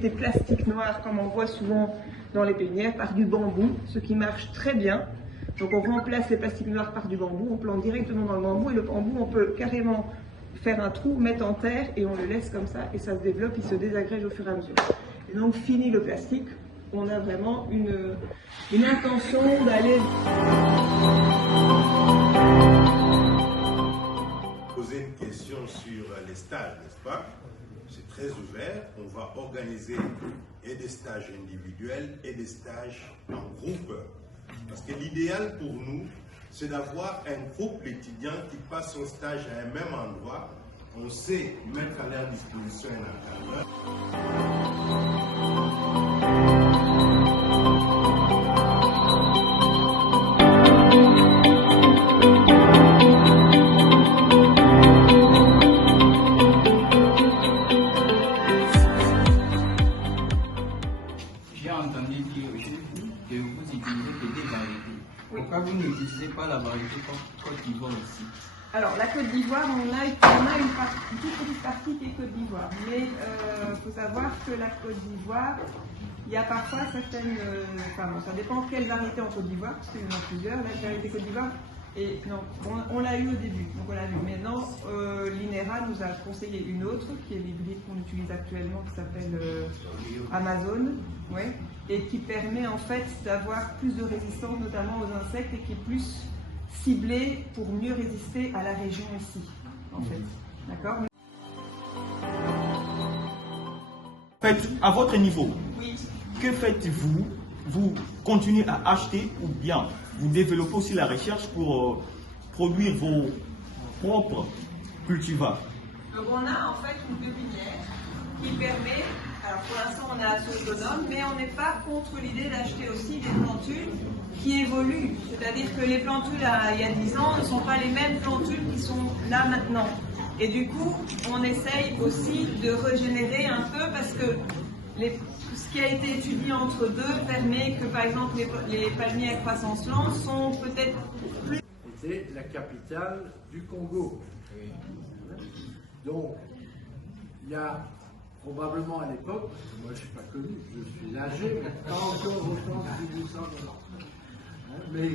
Des plastiques noirs, comme on voit souvent dans les pépinières, par du bambou, ce qui marche très bien. Donc on remplace les plastiques noirs par du bambou, on plante directement dans le bambou, et le bambou, on peut carrément faire un trou, mettre en terre, et on le laisse comme ça, et ça se développe, il se désagrège au fur et à mesure. Et donc fini le plastique, on a vraiment une intention d'aller... Poser une question sur les stages, n'est-ce pas? C'est très ouvert. On va organiser et des stages individuels et des stages en groupe. Parce que l'idéal pour nous, c'est d'avoir un groupe d'étudiants qui passe son stage à un même endroit. On sait mettre à leur disposition un encadreur. J'ai entendu dire aussi que vous utilisez que des variétés. Oui. Pourquoi vous n'utilisez pas la variété Côte d'Ivoire aussi? Alors la Côte d'Ivoire, on a une toute petite partie qui est Côte d'Ivoire. Mais il faut savoir que la Côte d'Ivoire, il y a parfois certaines... ça dépend quelle variété en Côte d'Ivoire, parce qu'il y en a plusieurs. La variété Côte d'Ivoire, et non, on l'a eu au début, donc on l'a vu. Maintenant, l'INERA nous a conseillé une autre, qui est l'hybride qu'on utilise actuellement, qui s'appelle Amazon, ouais, et qui permet en fait d'avoir plus de résistance, notamment aux insectes, et qui est plus ciblée pour mieux résister à la région ici, en fait. D'accord? Faites à votre niveau. Oui. Que faites-vous? Vous continuez à acheter ou bien vous développez aussi la recherche pour produire vos propres cultivars? Donc on a en fait une pépinière qui permet, alors pour l'instant on est assez autonome, mais on n'est pas contre l'idée d'acheter aussi des plantules qui évoluent. C'est-à-dire que les plantules il y a 10 ans ne sont pas les mêmes plantules qui sont là maintenant. Et du coup, on essaye aussi de régénérer un peu parce que ce qui a été étudié entre deux permet que, par exemple, les palmiers à croissance lente sont peut-être plus... C'était la capitale du Congo. Donc, il y a probablement à l'époque, moi je ne suis pas connu, je suis âgé, mais pas encore autant que 1800. Mais